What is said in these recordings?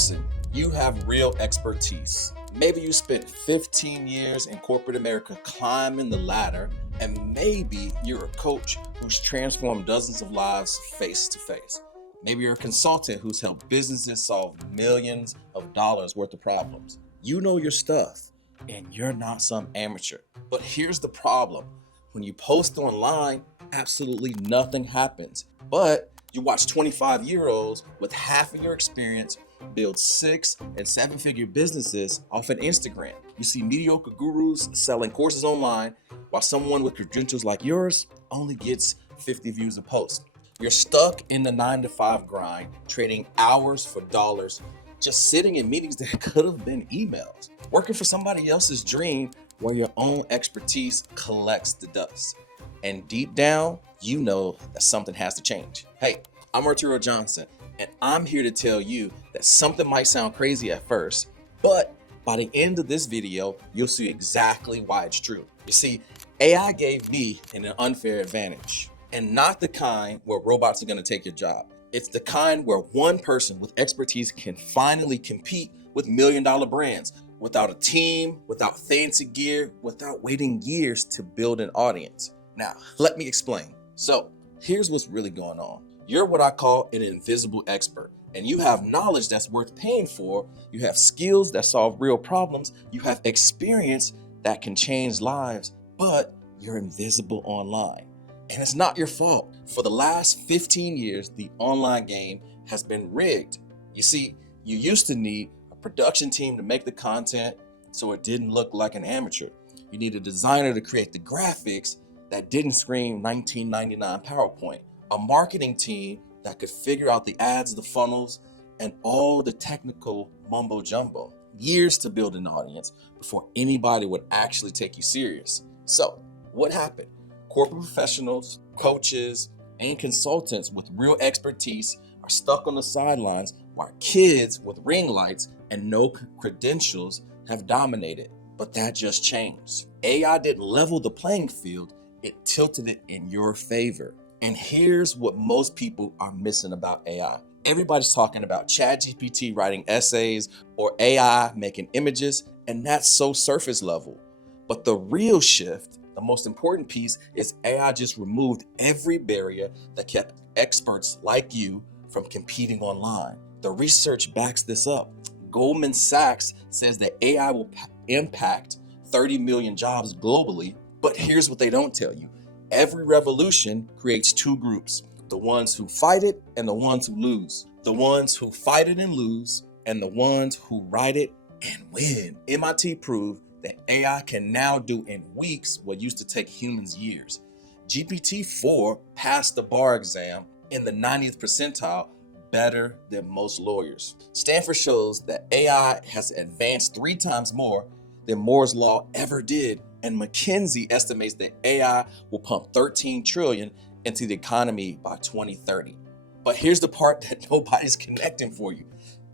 Listen, you have real expertise. Maybe you spent 15 years in corporate America climbing the ladder, and maybe you're a coach who's transformed dozens of lives face to face. Maybe you're a consultant who's helped businesses solve millions of dollars worth of problems. You know your stuff, and you're not some amateur. But here's the problem. When you post online, absolutely nothing happens. But you watch 25-year-olds with half of your experience build 6- and 7-figure businesses off an Instagram. You see mediocre gurus selling courses online, while someone with credentials like yours only gets 50 views a post. You're stuck in the 9-to-5 grind, trading hours for dollars, just sitting in meetings that could have been emails, working for somebody else's dream where your own expertise collects the dust. And deep down, you know that something has to change. Hey, I'm Arturo Johnson, and I'm here to tell you that something might sound crazy at first, but by the end of this video, you'll see exactly why it's true. You see, AI gave me an unfair advantage, and not the kind where robots are going to take your job. It's the kind where one person with expertise can finally compete with million-dollar brands without a team, without fancy gear, without waiting years to build an audience. Now, let me explain. So, here's what's really going on. You're what I call an invisible expert, and you have knowledge that's worth paying for. You have skills that solve real problems. You have experience that can change lives, but you're invisible online. And it's not your fault. For the last 15 years, the online game has been rigged. You see, you used to need a production team to make the content so it didn't look like an amateur. You need a designer to create the graphics that didn't scream 1999 PowerPoint. A marketing team that could figure out the ads, the funnels, and all the technical mumbo jumbo. Years to build an audience before anybody would actually take you serious. So, what happened? Corporate professionals, coaches, and consultants with real expertise are stuck on the sidelines while kids with ring lights and no credentials have dominated. But that just changed. AI didn't level the playing field, it tilted it in your favor. And here's what most people are missing about AI. Everybody's talking about ChatGPT writing essays or AI making images, and that's so surface level. But the real shift, the most important piece, is AI just removed every barrier that kept experts like you from competing online. The research backs this up. Goldman Sachs says that AI will impact 30 million jobs globally, but here's what they don't tell you. Every revolution creates two groups, the ones who fight it and the ones who lose. The ones who fight it and lose, and the ones who ride it and win. MIT proved that AI can now do in weeks what used to take humans years. GPT-4 passed the bar exam in the 90th percentile better than most lawyers. Stanford shows that AI has advanced 3 times more than Moore's law ever did, and McKinsey estimates that AI will pump 13 trillion into the economy by 2030. But here's the part that nobody's connecting for you.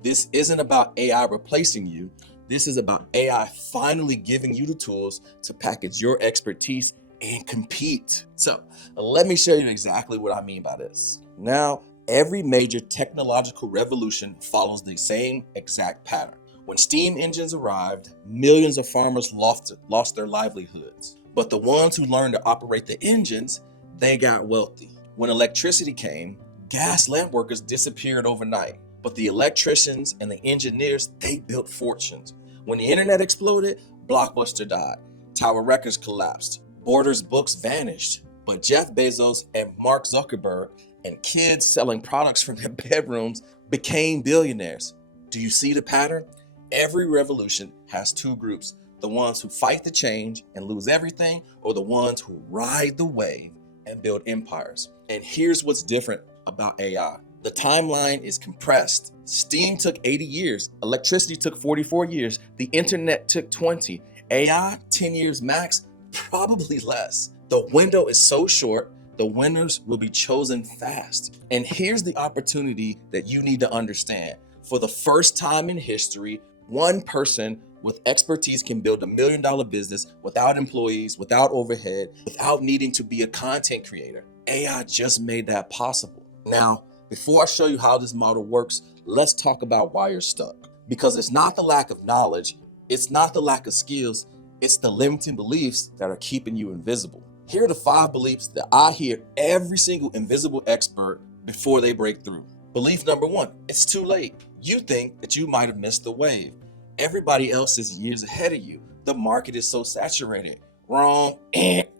This isn't about AI replacing you. This is about AI finally giving you the tools to package your expertise and compete. So let me show you exactly what I mean by this. Now, every major technological revolution follows the same exact pattern. When steam engines arrived, millions of farmers lost their livelihoods. But the ones who learned to operate the engines, they got wealthy. When electricity came, gas lamp workers disappeared overnight. But the electricians and the engineers, they built fortunes. When the internet exploded, Blockbuster died. Tower Records collapsed. Borders books vanished. But Jeff Bezos and Mark Zuckerberg and kids selling products from their bedrooms became billionaires. Do you see the pattern? Every revolution has two groups, the ones who fight the change and lose everything, or the ones who ride the wave and build empires. And here's what's different about AI. The timeline is compressed. Steam took 80 years. Electricity took 44 years. The internet took 20. AI, 10 years max, probably less. The window is so short, the winners will be chosen fast. And here's the opportunity that you need to understand. For the first time in history, one person with expertise can build $1 million business without employees, without overhead, without needing to be a content creator. AI just made that possible. Now, before I show you how this model works, let's talk about why you're stuck. Because it's not the lack of knowledge, it's not the lack of skills, it's the limiting beliefs that are keeping you invisible. Here are the 5 beliefs that I hear every single invisible expert before they break through. Belief number 1, it's too late. You think that you might have missed the wave. Everybody else is years ahead of you. The market is so saturated. Wrong,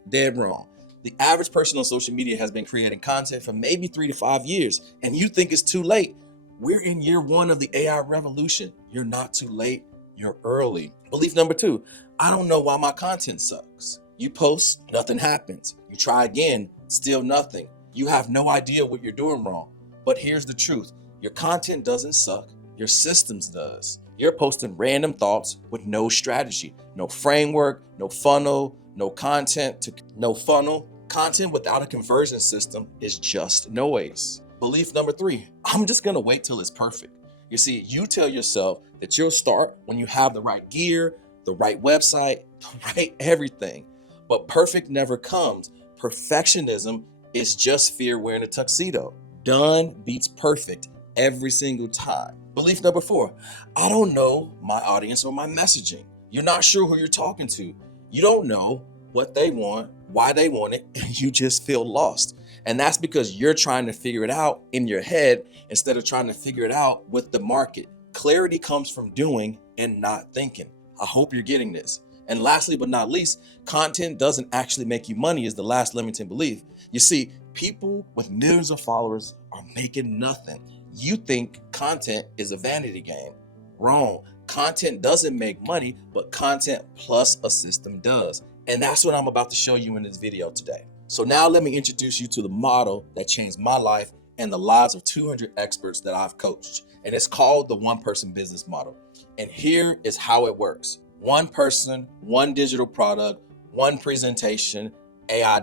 dead wrong. The average person on social media has been creating content for maybe 3 to 5 years, and you think it's too late. We're in year 1 of the AI revolution. You're not too late, you're early. Belief number 2, I don't know why my content sucks. You post, nothing happens. You try again, still nothing. You have no idea what you're doing wrong. But here's the truth, your content doesn't suck, your systems does. You're posting random thoughts with no strategy, no framework, no funnel, no content, no funnel. Content without a conversion system is just noise. Belief number 3, I'm just gonna wait till it's perfect. You see, you tell yourself that you'll start when you have the right gear, the right website, the right everything. But perfect never comes. Perfectionism is just fear wearing a tuxedo. Done beats perfect every single time. Belief number 4, I don't know my audience or my messaging. You're not sure who you're talking to. You don't know what they want, why they want it, and you just feel lost. And that's because you're trying to figure it out in your head instead of trying to figure it out with the market. Clarity comes from doing and not thinking. I hope you're getting this. And lastly but not least, content doesn't actually make you money is the last limiting belief. You see, people with millions of followers are making nothing. You think content is a vanity game. Wrong. Content doesn't make money, but content plus a system does. And that's what I'm about to show you in this video today. So now let me introduce you to the model that changed my life and the lives of 200 experts that I've coached. And it's called the one-person business model. And here is how it works. One person, one digital product, one presentation, AI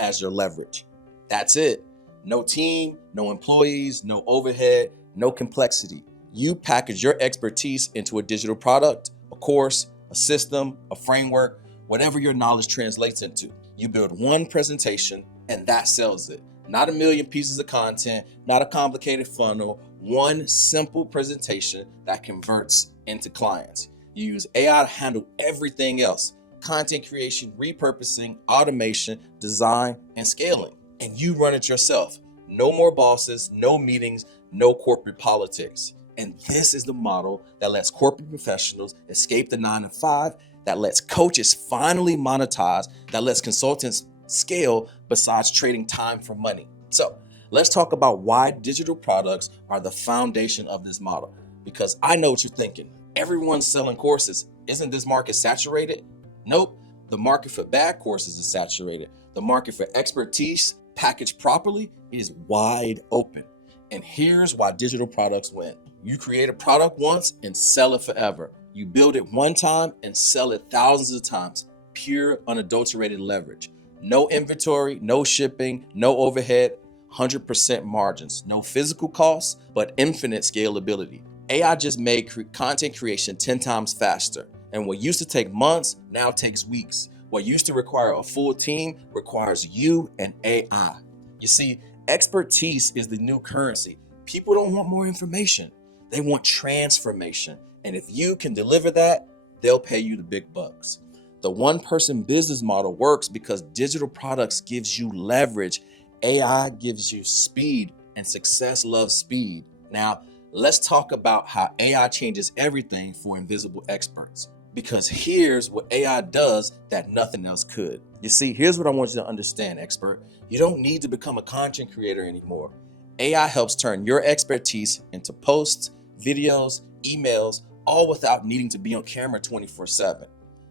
as your leverage. That's it. No team, no employees, no overhead, no complexity. You package your expertise into a digital product, a course, a system, a framework, whatever your knowledge translates into. You build one presentation and that sells it. Not a million pieces of content, not a complicated funnel, one simple presentation that converts into clients. You use AI to handle everything else: content creation, repurposing, automation, design, and scaling. And you run it yourself. No more bosses, no meetings, no corporate politics. And this is the model that lets corporate professionals escape the 9 to 5, that lets coaches finally monetize, that lets consultants scale besides trading time for money. So let's talk about why digital products are the foundation of this model. Because I know what you're thinking. Everyone's selling courses. Isn't this market saturated? Nope. The market for bad courses is saturated. The market for expertise packaged properly is wide open. And here's why digital products win. You create a product once and sell it forever. You build it one time and sell it thousands of times. Pure, unadulterated leverage. No inventory, no shipping, no overhead, 100% margins. No physical costs, but infinite scalability. AI just made content creation 10 times faster. And what used to take months now takes weeks. What used to require a full team requires you and AI. You see, expertise is the new currency. People don't want more information. They want transformation. And if you can deliver that, they'll pay you the big bucks. The one-person business model works because digital products gives you leverage. AI gives you speed, and success loves speed. Now, let's talk about how AI changes everything for invisible experts. Because here's what AI does that nothing else could. You see, here's what I want you to understand, expert. You don't need to become a content creator anymore. AI helps turn your expertise into posts, videos, emails, all without needing to be on camera 24/7.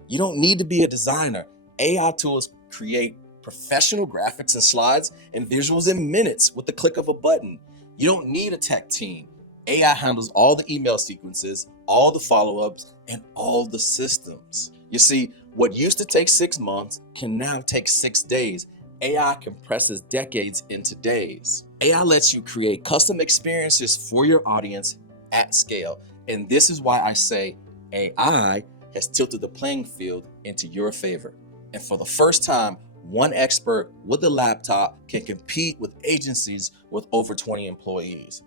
You don't need to be a designer. AI tools create professional graphics and slides and visuals in minutes with the click of a button. You don't need a tech team. AI handles all the email sequences, all the follow-ups, and all the systems. You see, what used to take 6 months can now take 6 days. AI compresses decades into days. AI lets you create custom experiences for your audience at scale. And this is why I say AI has tilted the playing field into your favor. And for the first time, one expert with a laptop can compete with agencies with over 20 employees.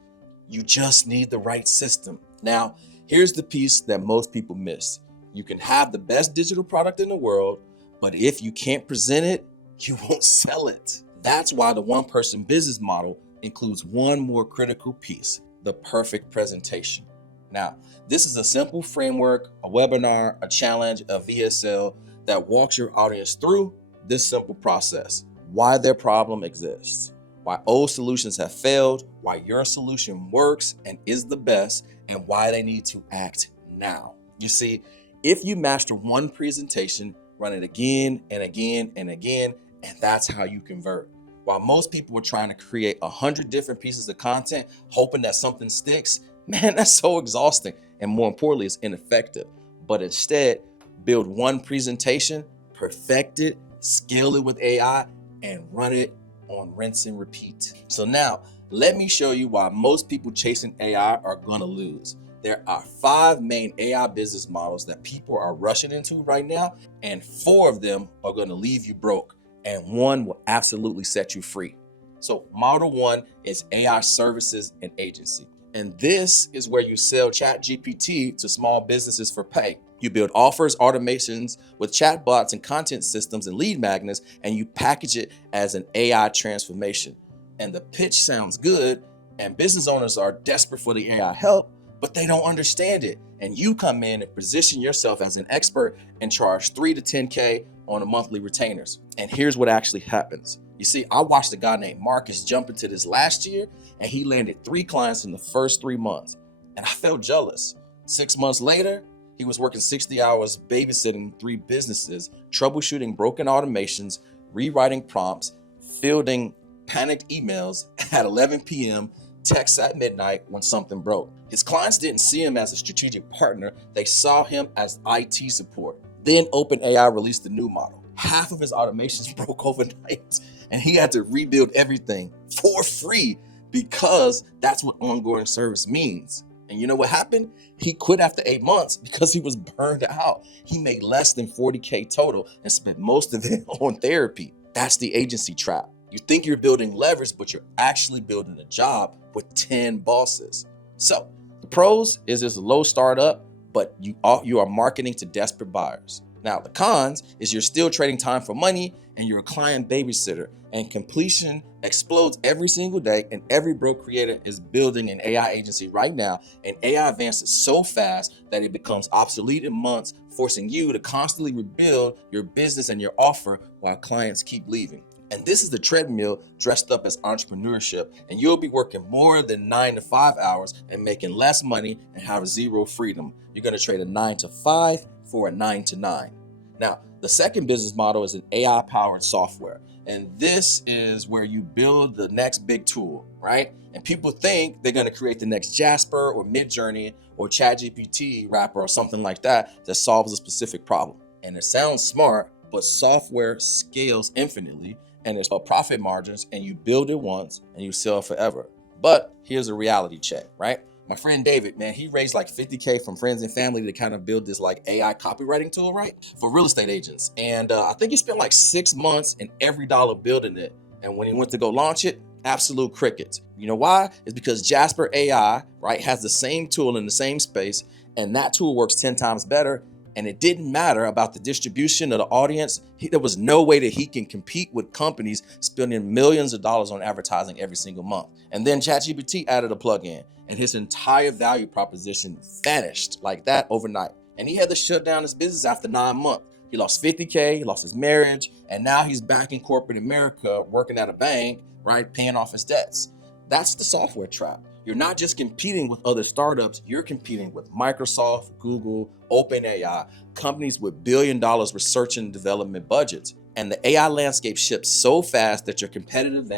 You just need the right system. Now, here's the piece that most people miss. You can have the best digital product in the world, but if you can't present it, you won't sell it. That's why the one-person business model includes one more critical piece: the perfect presentation. Now, this is a simple framework, a webinar, a challenge, a VSL that walks your audience through this simple process: why their problem exists, why old solutions have failed, why your solution works and is the best, and why they need to act now. You see, if you master one presentation, run it again and again and again, and that's how you convert. While most people are trying to create 100 different pieces of content, hoping that something sticks, man, that's so exhausting. And more importantly, it's ineffective. But instead, build one presentation, perfect it, scale it with AI, and run it on rinse and repeat. So now, let me show you why most people chasing AI are gonna lose. There are 5 main AI business models that people are rushing into right now, and 4 of them are gonna leave you broke, and 1 will absolutely set you free. So model 1 is AI services and agency. And this is where you sell ChatGPT to small businesses for pay. You build offers, automations with chatbots and content systems and lead magnets, and you package it as an AI transformation. And the pitch sounds good, and business owners are desperate for the AI help, but they don't understand it. And you come in and position yourself as an expert and charge 3 to 10K on a monthly retainers. And here's what actually happens. You see, I watched a guy named Marcus jump into this last year, and he landed 3 clients in the first 3 months. And I felt jealous. 6 months later, he was working 60 hours babysitting 3 businesses, troubleshooting broken automations, rewriting prompts, fielding panicked emails at 11 p.m., texts at midnight when something broke. His clients didn't see him as a strategic partner, they saw him as IT support. Then OpenAI released the new model. Half of his automations broke overnight, and he had to rebuild everything for free because that's what ongoing service means. And you know what happened? He quit after 8 months because he was burned out. He made less than 40K total and spent most of it on therapy. That's the agency trap. You think you're building leverage, but you're actually building a job with 10 bosses. So the pros is it's a low startup, but you are marketing to desperate buyers. Now the cons is you're still trading time for money, and you're a client babysitter, and completion explodes every single day, and every broke creator is building an AI agency right now, and AI advances so fast that it becomes obsolete in months, forcing you to constantly rebuild your business and your offer while clients keep leaving. And this is the treadmill dressed up as entrepreneurship, and you'll be working more than 9 to 5 hours and making less money and have zero freedom. You're gonna trade a 9 to 5 for a 9 to 9. Now, the second business model is an AI-powered software. And this is where you build the next big tool, right? And people think they're gonna create the next Jasper or Midjourney or ChatGPT wrapper or something like that solves a specific problem. And it sounds smart, but software scales infinitely, and there's profit margins, and you build it once and you sell forever. But here's a reality check, right? My friend David, man, he raised like 50K from friends and family to kind of build this like AI copywriting tool, right? For real estate agents. And I think he spent like 6 months and every dollar building it. And when he went to go launch it, absolute crickets. You know why? It's because Jasper AI, right, has the same tool in the same space, and that tool works 10 times better. And it didn't matter about the distribution of the audience. There was no way that he can compete with companies spending millions of dollars on advertising every single month. And then ChatGPT added a plugin, and his entire value proposition vanished like that overnight. And he had to shut down his business after 9 months. He lost 50K, he lost his marriage, and now he's back in corporate America working at a bank, right, paying off his debts. That's the software trap. You're not just competing with other startups, you're competing with Microsoft, Google, OpenAI, companies with billion-dollar research and development budgets. And the AI landscape shifts so fast that your competitive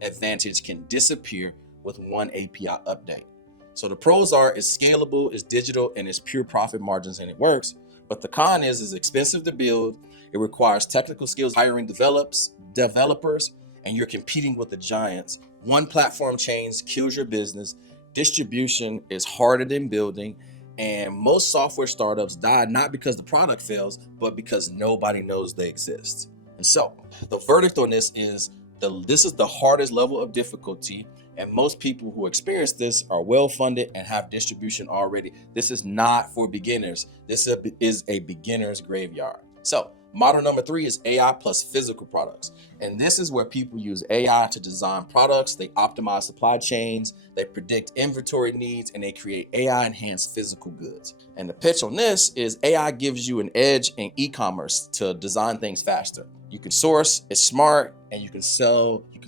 advantage can disappear with one API update. So the pros are it's scalable, it's digital, and it's pure profit margins, and it works. But the con is it's expensive to build, it requires technical skills, hiring developers, and you're competing with the giants. One platform change kills your business. Distribution is harder than building. And most software startups die not because the product fails, but because nobody knows they exist. And so the verdict on this is this is the hardest level of difficulty, And most people who experience this are well-funded and have distribution already. This is not for beginners. This is a beginner's graveyard. So model number 3 is AI plus physical products. And this is where people use AI to design products, they optimize supply chains, they predict inventory needs, and they create AI-enhanced physical goods. And the pitch on this is AI gives you an edge in e-commerce to design things faster. You can source, it's smart, and you can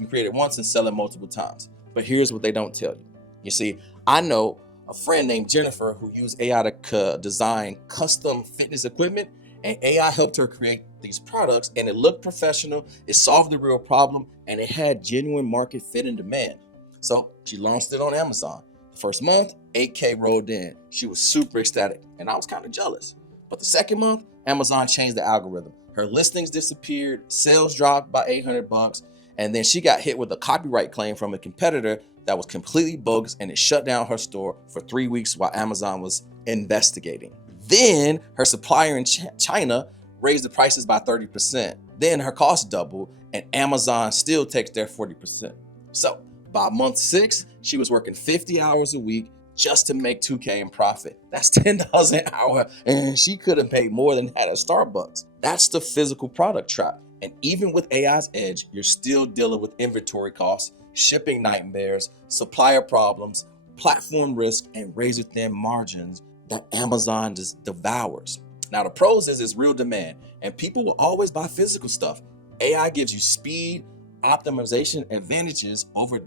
create it once and sell it multiple times. But here's what they don't tell you. You see, I know a friend named Jennifer who used AI to design custom fitness equipment, and AI helped her create these products, and it looked professional, it solved the real problem, and it had genuine market fit and demand. So she launched it on Amazon. The first month, 8K rolled in. She was super ecstatic, and I was kind of jealous. But the second month, Amazon changed the algorithm. Her listings disappeared, sales dropped by $800, and then she got hit with a copyright claim from a competitor that was completely bogus, and it shut down her store for 3 weeks while Amazon was investigating. Then her supplier in China raised the prices by 30%. Then her costs doubled, and Amazon still takes their 40%. So by month 6, she was working 50 hours a week just to make $2K in profit. That's $10 an hour, and she could have paid more than that at Starbucks. That's the physical product trap. And even with AI's edge, you're still dealing with inventory costs, shipping nightmares, supplier problems, platform risk, and razor-thin margins that Amazon just devours. Now, the pros is it's real demand, and people will always buy physical stuff. AI gives you speed, optimization advantages over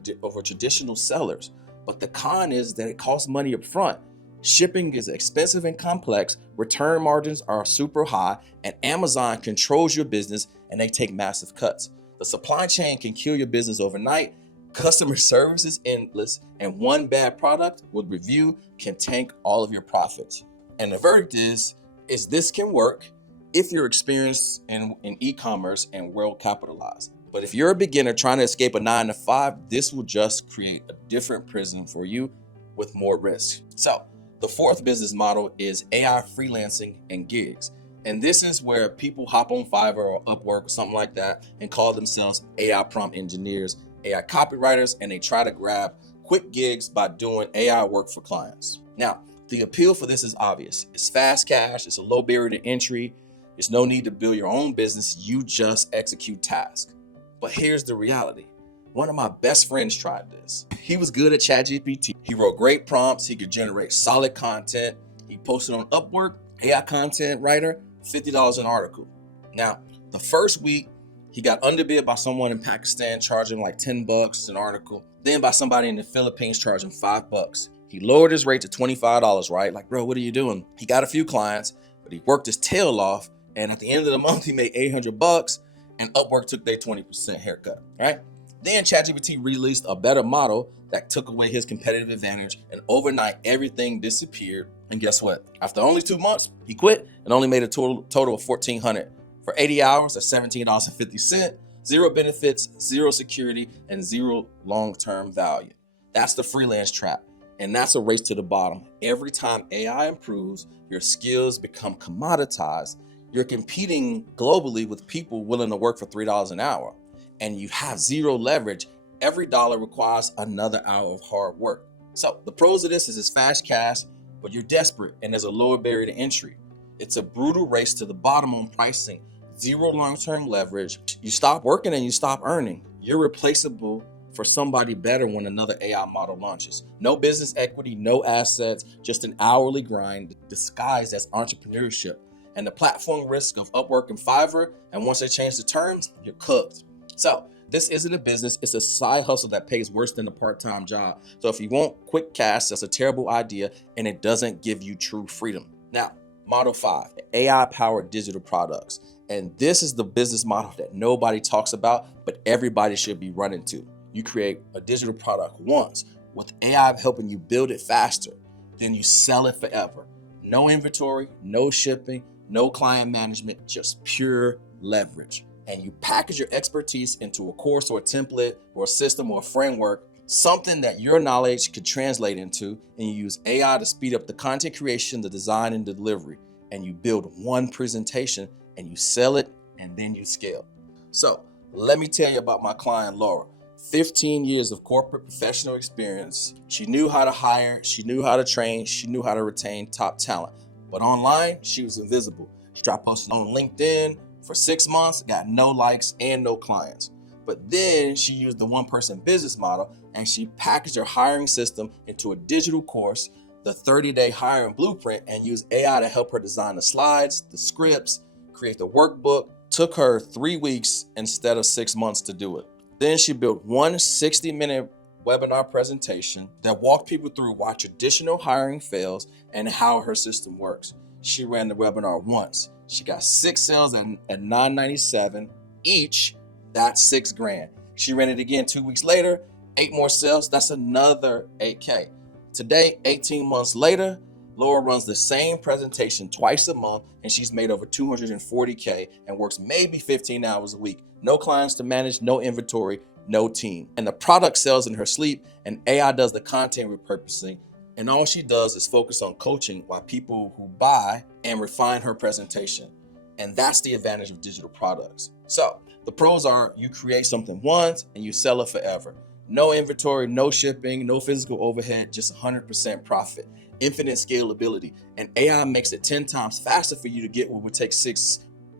traditional sellers. But the con is that it costs money up front. Shipping is expensive and complex, return margins are super high, and Amazon controls your business and they take massive cuts. The supply chain can kill your business overnight, customer service is endless, and one bad product with review can tank all of your profits. And the verdict is this can work if you're experienced in e-commerce and well capitalized. But if you're a beginner trying to escape a 9-to-5, this will just create a different prison for you with more risk. So the fourth business model is AI freelancing and gigs. And this is where people hop on Fiverr or Upwork or something like that and call themselves AI prompt engineers, AI copywriters, and they try to grab quick gigs by doing AI work for clients. Now, the appeal for this is obvious. It's fast cash, it's a low barrier to entry, there's no need to build your own business, you just execute tasks. But here's the reality. One of my best friends tried this. He was good at ChatGPT. He wrote great prompts, he could generate solid content. He posted on Upwork, AI content writer, $50 an article. Now, the first week, he got underbid by someone in Pakistan charging like $10 an article, then by somebody in the Philippines charging $5. He lowered his rate to $25, right? Like, bro, what are you doing? He got a few clients, but he worked his tail off, and at the end of the month, he made $800, and Upwork took their 20% haircut, right? Then ChatGPT released a better model that took away his competitive advantage, and overnight everything disappeared. And guess what? After only 2 months, he quit and only made a total of $1,400 for 80 hours. That's $17.50. Zero benefits, zero security, and zero long-term value. That's the freelance trap, and that's a race to the bottom. Every time AI improves, your skills become commoditized. You're competing globally with people willing to work for $3 an hour, and you have zero leverage. Every dollar requires another hour of hard work. So the pros of this is it's fast cash, but you're desperate and there's a lower barrier to entry. It's a brutal race to the bottom on pricing, zero long-term leverage. You stop working and you stop earning. You're replaceable for somebody better when another AI model launches. No business equity, no assets, just an hourly grind disguised as entrepreneurship. And the platform risk of Upwork and Fiverr, and once they change the terms, you're cooked. So this isn't a business, it's a side hustle that pays worse than a part-time job. So if you want quick cash, that's a terrible idea, and it doesn't give you true freedom. Now, model 5, AI-powered digital products. And this is the business model that nobody talks about, but everybody should be running to. You create a digital product once with AI helping you build it faster, then you sell it forever. No inventory, no shipping, no client management, just pure leverage. And you package your expertise into a course or a template or a system or a framework, something that your knowledge could translate into, and you use AI to speed up the content creation, the design, and delivery. And you build one presentation and you sell it, and then you scale. So let me tell you about my client, Laura. 15 years of corporate professional experience. She knew how to hire, she knew how to train, she knew how to retain top talent. But online, she was invisible. She tried posting on LinkedIn for 6 months, got no likes and no clients. But then she used the one-person business model and she packaged her hiring system into a digital course, the 30-day hiring blueprint, and used AI to help her design the slides, the scripts, create the workbook. Took her 3 weeks instead of 6 months to do it. Then she built one 60-minute webinar presentation that walked people through why traditional hiring fails and how her system works. She ran the webinar once. She got 6 sales at $997 each. That's $6,000. She ran it again 2 weeks later, 8 more sales. That's another $8K. Today, 18 months later, Laura runs the same presentation twice a month, and she's made over $240K and works maybe 15 hours a week. No clients to manage, no inventory, no team. And the product sells in her sleep, and AI does the content repurposing. And all she does is focus on coaching while people who buy and refine her presentation. And that's the advantage of digital products. So the pros are you create something once and you sell it forever. No inventory, no shipping, no physical overhead, just 100% profit. Infinite scalability, and AI makes it 10 times faster for you to get what would take 6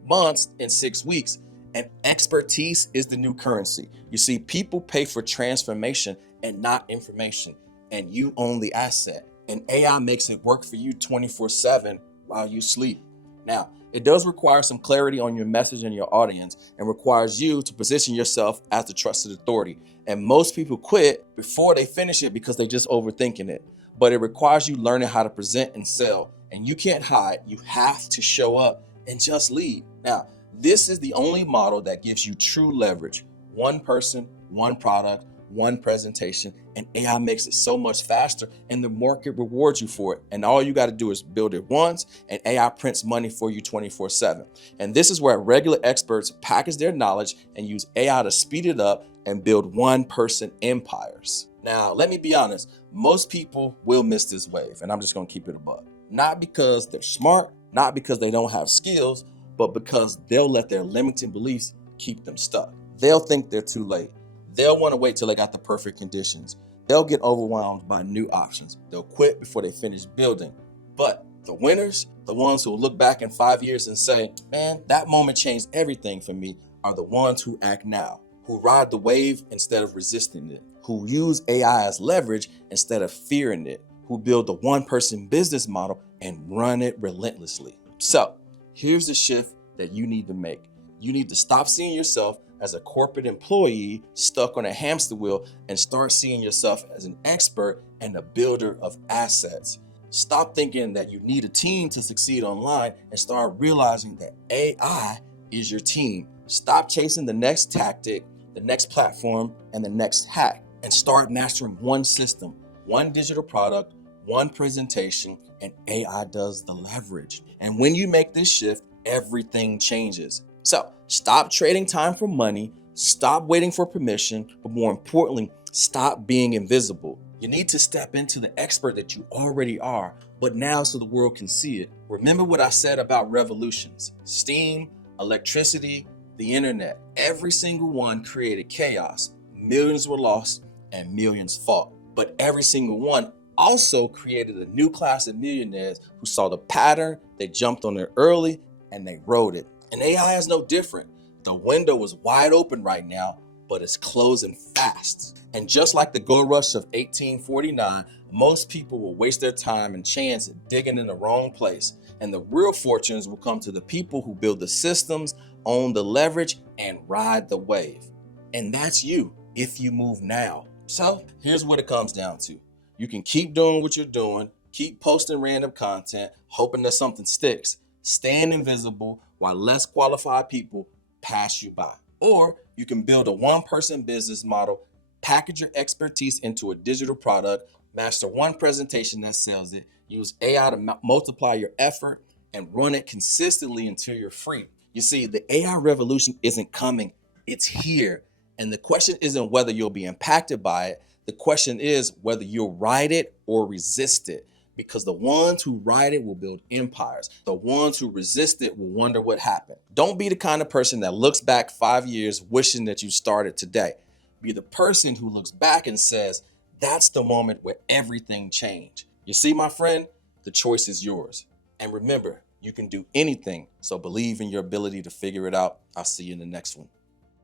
months in 6 weeks. And expertise is the new currency. You see, people pay for transformation and not information, and you own the asset. And AI makes it work for you 24/7 while you sleep. Now, it does require some clarity on your message and your audience, and requires you to position yourself as the trusted authority. And most people quit before they finish it because they're just overthinking it. But it requires you learning how to present and sell. And you can't hide. You have to show up and just lead. Now, this is the only model that gives you true leverage. One person, one product, one presentation, and AI makes it so much faster, and the market rewards you for it. And all you got to do is build it once, and AI prints money for you 24/7. And this is where regular experts package their knowledge and use AI to speed it up and build one-person empires. Now, let me be honest, most people will miss this wave, and I'm just gonna keep it above. Not because they're smart, not because they don't have skills, but because they'll let their limiting beliefs keep them stuck. They'll think they're too late. They'll wanna wait till they got the perfect conditions. They'll get overwhelmed by new options. They'll quit before they finish building. But the winners, the ones who will look back in 5 years and say, man, that moment changed everything for me, are the ones who act now, who ride the wave instead of resisting it, who use AI as leverage instead of fearing it, who build the one-person business model and run it relentlessly. So here's the shift that you need to make. You need to stop seeing yourself as a corporate employee stuck on a hamster wheel and start seeing yourself as an expert and a builder of assets. Stop thinking that you need a team to succeed online and start realizing that AI is your team. Stop chasing the next tactic, the next platform, and the next hack, and start mastering one system, one digital product, one presentation, and AI does the leverage. And when you make this shift, everything changes. So stop trading time for money, stop waiting for permission, but more importantly, stop being invisible. You need to step into the expert that you already are, but now so the world can see it. Remember what I said about revolutions: steam, electricity, the internet. Every single one created chaos. Millions were lost and millions fought. But every single one also created a new class of millionaires who saw the pattern, they jumped on it early, and they rode it. And AI is no different. The window is wide open right now, but it's closing fast. And just like the gold rush of 1849, most people will waste their time and chance digging in the wrong place. And the real fortunes will come to the people who build the systems, own the leverage, and ride the wave. And that's you, if you move now. So here's what it comes down to. You can keep doing what you're doing, keep posting random content, hoping that something sticks, staying invisible while less qualified people pass you by. Or you can build a one-person business model, package your expertise into a digital product, master one presentation that sells it, use AI to multiply your effort, and run it consistently until you're free. You see, the AI revolution isn't coming, it's here. And the question isn't whether you'll be impacted by it. The question is whether you'll ride it or resist it. Because the ones who ride it will build empires. The ones who resist it will wonder what happened. Don't be the kind of person that looks back 5 years wishing that you started today. be the person who looks back and says, that's the moment where everything changed. You see, my friend, the choice is yours. And remember, you can do anything. So believe in your ability to figure it out. I'll see you in the next one.